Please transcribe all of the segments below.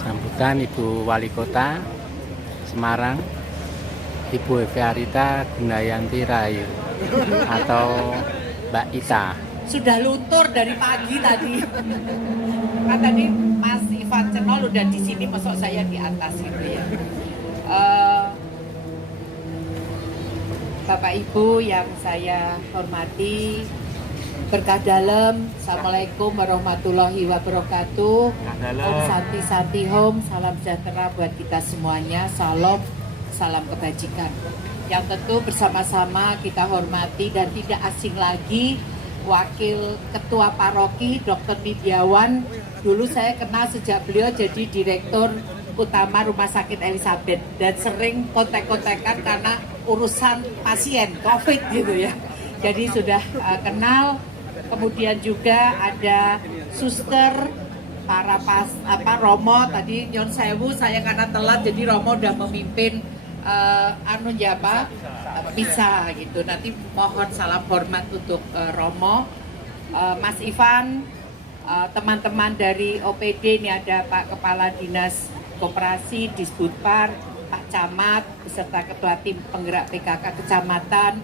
Sambutan Ibu Wali Kota Semarang, Ibu Evi Arita Gunayanti Rahayu atau Mbak Ita. Sudah luntur dari pagi tadi. Kan tadi Mas Ivan Cenol udah di sini, masuk saya di atas gitu ya. Bapak Ibu yang saya hormati, berkah dalam, Assalamualaikum warahmatullahi wabarakatuh. Om Santi Santi Home, salam sejahtera buat kita semuanya. Salam kebajikan. Yang tentu bersama-sama kita hormati dan tidak asing lagi Wakil Ketua Paroki Dr. Nidiawan. Dulu saya kenal sejak beliau jadi Direktur Utama Rumah Sakit Elizabeth dan sering kontak-kontakan karena urusan pasien COVID gitu ya. Jadi sudah kenal. Kemudian juga ada suster, Romo tadi nyon sewu, saya karena telat jadi Romo udah memimpin bisa gitu. Nanti mohon salam hormat untuk Romo, Mas Ivan, teman-teman dari OPD, ini ada Pak Kepala Dinas Koperasi, Disbudpar, Pak Camat, beserta Ketua Tim Penggerak PKK Kecamatan,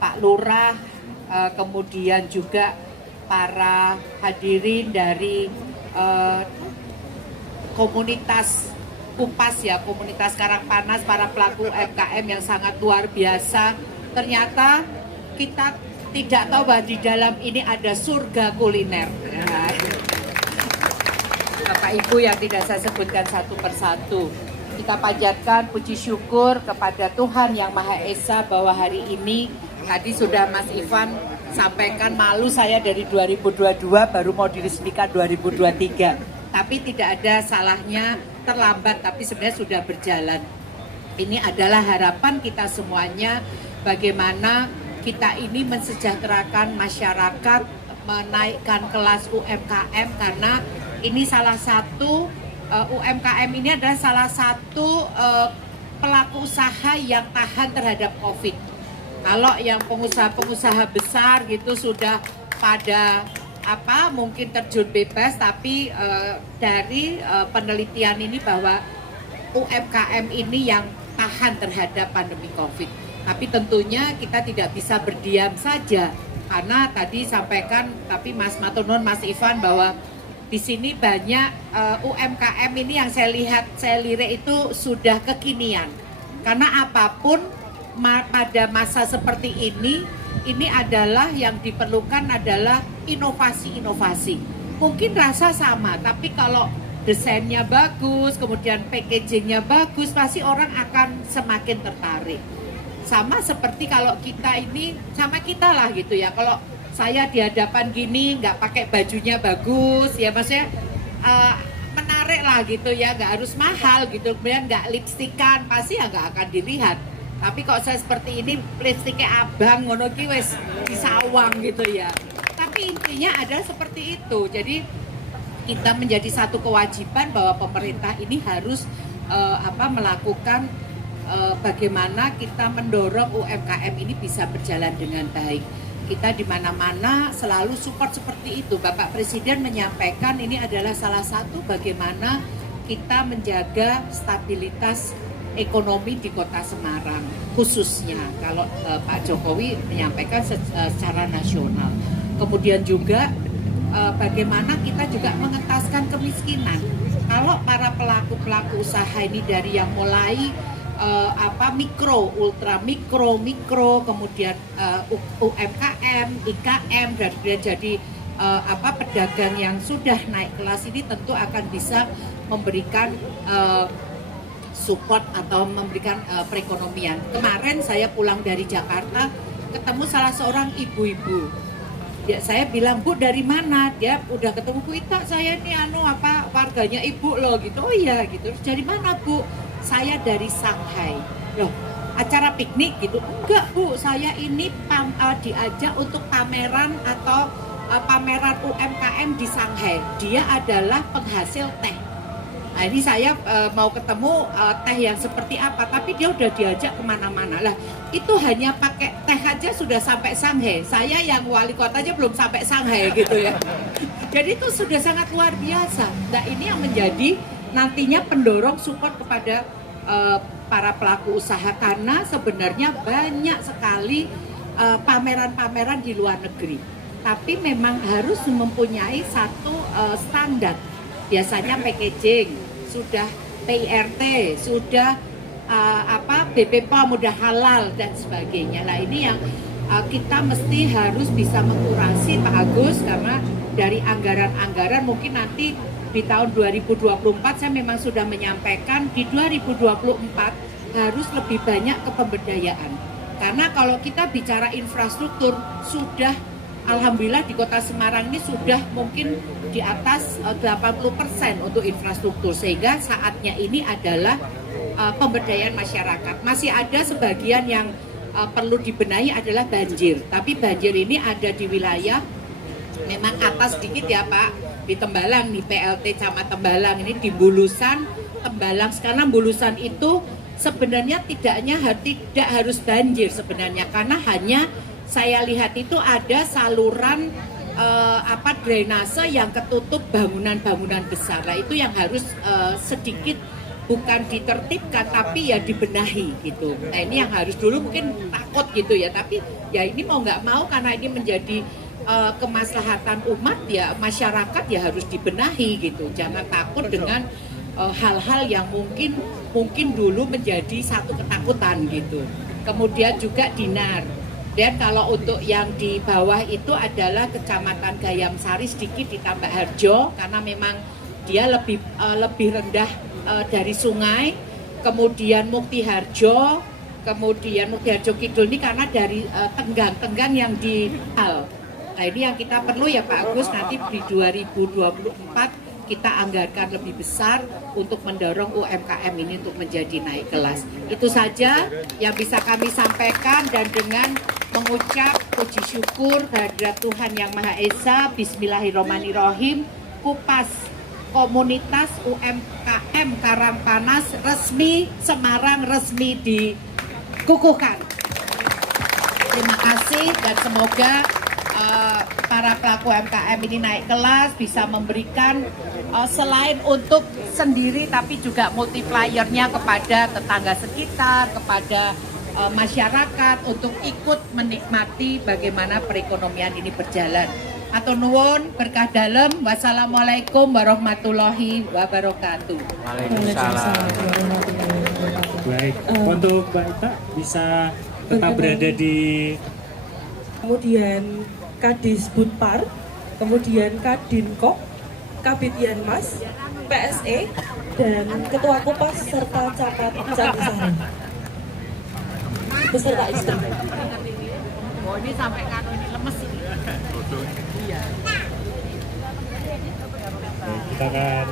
Pak Lurah, kemudian juga para hadirin dari komunitas Kupas ya, komunitas Karangpanas, para pelaku UMKM yang sangat luar biasa. Ternyata kita tidak tahu bahwa di dalam ini ada surga kuliner. Bapak Ibu yang tidak saya sebutkan satu persatu, kita panjatkan puji syukur kepada Tuhan Yang Maha Esa bahwa hari ini, tadi sudah Mas Ivan sampaikan, malu saya dari 2022 baru mau diresmikan 2023. Tapi tidak ada salahnya terlambat, tapi sebenarnya sudah berjalan. Ini adalah harapan kita semuanya, bagaimana kita ini mensejahterakan masyarakat, menaikkan kelas UMKM, karena ini salah satu UMKM ini adalah salah satu pelaku usaha yang tahan terhadap COVID. Kalau yang pengusaha-pengusaha besar gitu sudah pada mungkin terjun bebas, tapi dari penelitian ini bahwa UMKM ini yang tahan terhadap pandemi COVID. Tapi tentunya kita tidak bisa berdiam saja, karena tadi sampaikan, tapi Mas Maturnuwun, Mas Ivan, bahwa di sini banyak UMKM ini yang saya lirik itu sudah kekinian. Karena apapun pada masa seperti ini adalah yang diperlukan adalah inovasi-inovasi. Mungkin rasa sama, tapi kalau desainnya bagus, kemudian packagingnya bagus, pasti orang akan semakin tertarik. Sama seperti kalau kita ini, sama kita lah gitu ya. Kalau saya di hadapan gini, nggak pakai bajunya bagus, ya maksudnya menarik lah gitu ya, nggak harus mahal gitu. Kemudian nggak lipstikan, pasti ya nggak akan dilihat. Tapi kok saya seperti ini, lipstiknya abang, ngono ki wis disawang gitu ya. Tapi intinya adalah seperti itu. Jadi kita menjadi satu kewajiban bahwa pemerintah ini harus melakukan bagaimana kita mendorong UMKM ini bisa berjalan dengan baik. Kita di mana-mana selalu support seperti itu. Bapak Presiden menyampaikan ini adalah salah satu bagaimana kita menjaga stabilitas ekonomi di Kota Semarang, khususnya kalau Pak Jokowi menyampaikan secara nasional. Kemudian juga bagaimana kita juga mengentaskan kemiskinan. Kalau para pelaku usaha ini dari yang mulai mikro, ultra mikro, kemudian UMKM, IKM, dan jadi pedagang yang sudah naik kelas ini tentu akan bisa memberikan support atau memberikan perekonomian. Kemarin saya pulang dari Jakarta, ketemu salah seorang ibu-ibu. Saya bilang, Bu dari mana? Dia udah ketemu, Bu Ita, saya ini warganya ibu loh gitu. Oh iya gitu. Dari mana Bu? Saya dari Shanghai. Loh, acara piknik gitu? Enggak Bu, saya ini diajak untuk pameran atau pameran UMKM di Shanghai. Dia adalah penghasil teh. Nah ini saya mau ketemu teh yang seperti apa, tapi dia udah diajak kemana-mana lah. Itu hanya pakai teh aja sudah sampai Shanghai. Saya yang wali kota aja belum sampai Shanghai gitu ya. Jadi itu sudah sangat luar biasa. Nah ini yang menjadi nantinya pendorong support kepada para pelaku usaha, karena sebenarnya banyak sekali pameran-pameran di luar negeri. Tapi memang harus mempunyai satu standar. Biasanya packaging, sudah PIRT, sudah BPOM, udah halal dan sebagainya. Nah ini yang kita mesti harus bisa mengkurasi Pak Agus, karena dari anggaran-anggaran mungkin nanti di tahun 2024 saya memang sudah menyampaikan di 2024 harus lebih banyak ke pemberdayaan. Karena kalau kita bicara infrastruktur sudah alhamdulillah di Kota Semarang ini sudah mungkin di atas 80% untuk infrastruktur, sehingga saatnya ini adalah pemberdayaan masyarakat. Masih ada sebagian yang perlu dibenahi adalah banjir, tapi banjir ini ada di wilayah memang atas sedikit ya Pak, di Tembalang, di PLT Camat Tembalang ini, di Bulusan Tembalang. Sekarang Bulusan itu sebenarnya tidak harus banjir sebenarnya, karena hanya saya lihat itu ada saluran drainase yang ketutup bangunan-bangunan besar. Nah itu yang harus sedikit bukan ditertibkan tapi ya dibenahi gitu. Nah ini yang harus dulu mungkin takut gitu ya, tapi ya ini mau nggak mau karena ini menjadi kemaslahatan umat ya, masyarakat ya harus dibenahi gitu. Jangan takut dengan hal-hal yang mungkin dulu menjadi satu ketakutan gitu. Kemudian juga dinar. Dan kalau untuk yang di bawah itu adalah Kecamatan Gayam Sari sedikit ditambah Harjo, karena memang dia lebih rendah dari sungai. Kemudian Mukti Harjo Kidul ini karena dari tenggang yang di hal. Nah ini yang kita perlu ya Pak Agus, nanti di 2024 kita anggarkan lebih besar untuk mendorong UMKM ini untuk menjadi naik kelas. Itu saja yang bisa kami sampaikan, dan dengan mengucap puji syukur kehadirat Tuhan Yang Maha Esa, Bismillahirrahmanirrahim, Kupas Komunitas UMKM Karangpanas resmi Semarang resmi dikukuhkan. Terima kasih dan semoga para pelaku UMKM ini naik kelas, bisa memberikan selain untuk sendiri tapi juga multipliernya kepada tetangga sekitar, kepada masyarakat untuk ikut menikmati bagaimana perekonomian ini berjalan. Atur nuwun, berkah dalem. Wassalamualaikum warahmatullahi wabarakatuh. Waalaikumsalam. Baik, untuk Mbak Ita bisa tetap berada di kemudian Kadis Bunpar, kemudian Kadinkop, Kabid Yanmas, PSE, dan Ketua Kupas serta Camat Candisari beserta istri. Oh ini sampai kanu ini lemes ini. Iya. kita akan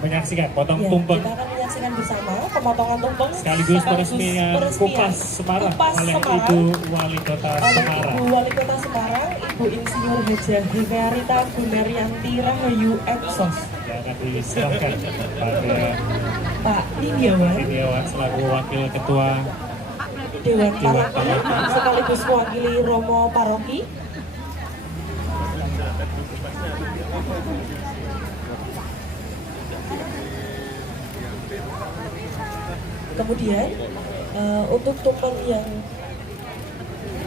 menyaksikan potong Ya, tumpeng kita akan menyaksikan bersama pemotongan tumpeng sekaligus peresmian Kupas Semarang oleh Ibu Wali Kota Semarang. Ibu Wali Kota Semarang, Ibu Insinyur Hajah Hikayarita Gunaryanti Rahayu Epsos. Yang akan diserahkan pada Pak Indiawan, selaku Wakil Ketua Dewan Paroki, sekaligus mewakili Romo Paroki. Kemudian untuk tumpeng yang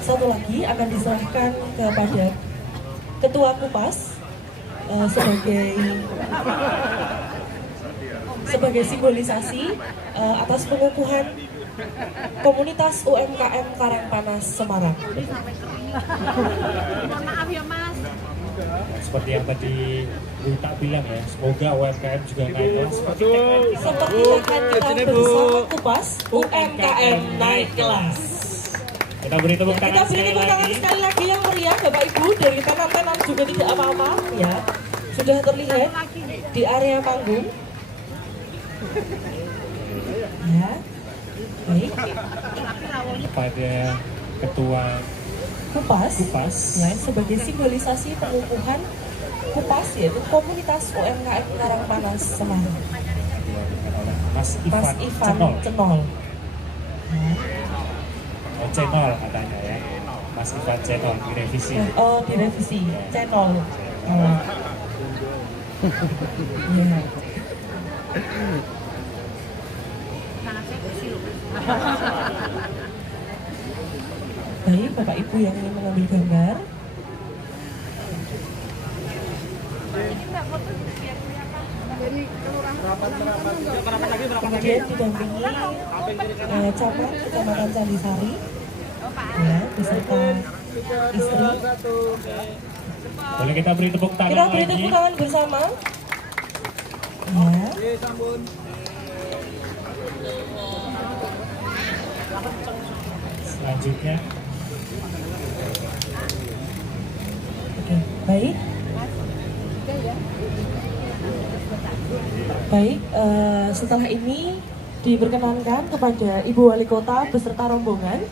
satu lagi akan diserahkan kepada Ketua Kupas sebagai simbolisasi atas pengukuhan komunitas UMKM Karangpanas Semarang. Maaf ya Mas. seperti yang tadi Bu Tak bilang ya, semoga UMKM juga naik kelas seperti Seperti akan kita bersama Kupas UMKM naik kelas. kita beri tepuk Kita tangan beri sekali tepuk tangan lagi. sekali lagi yang meriah Bapak Ibu, dari tenan-tenan juga tidak apa-apa ya. Sudah terlihat di area panggung. Ya. Baik. Pada Ketua Kupas Kupas ya, sebagai simbolisasi pengukuhan Kompas, yaitu komunitas UMKM Karangpanas Semarang. Mas Mas Ivan Ivan Cenol. Cenol. Oh, Cenol katanya ya. Mas Ivan Cenol direvisi. Oh, direvisi. Cenol. Oh. Iya. Baik, Bapak Ibu yang ingin mengambil gambar. Kemudian didampingi camat Kecamatan Candisari, ya, beserta istri. Boleh kita beri tepuk tangan Kita beri lagi. tepuk tangan bersama. Ya. Selanjutnya, Oke, baik. Baik, setelah ini diperkenankan kepada Ibu Wali Kota beserta rombongan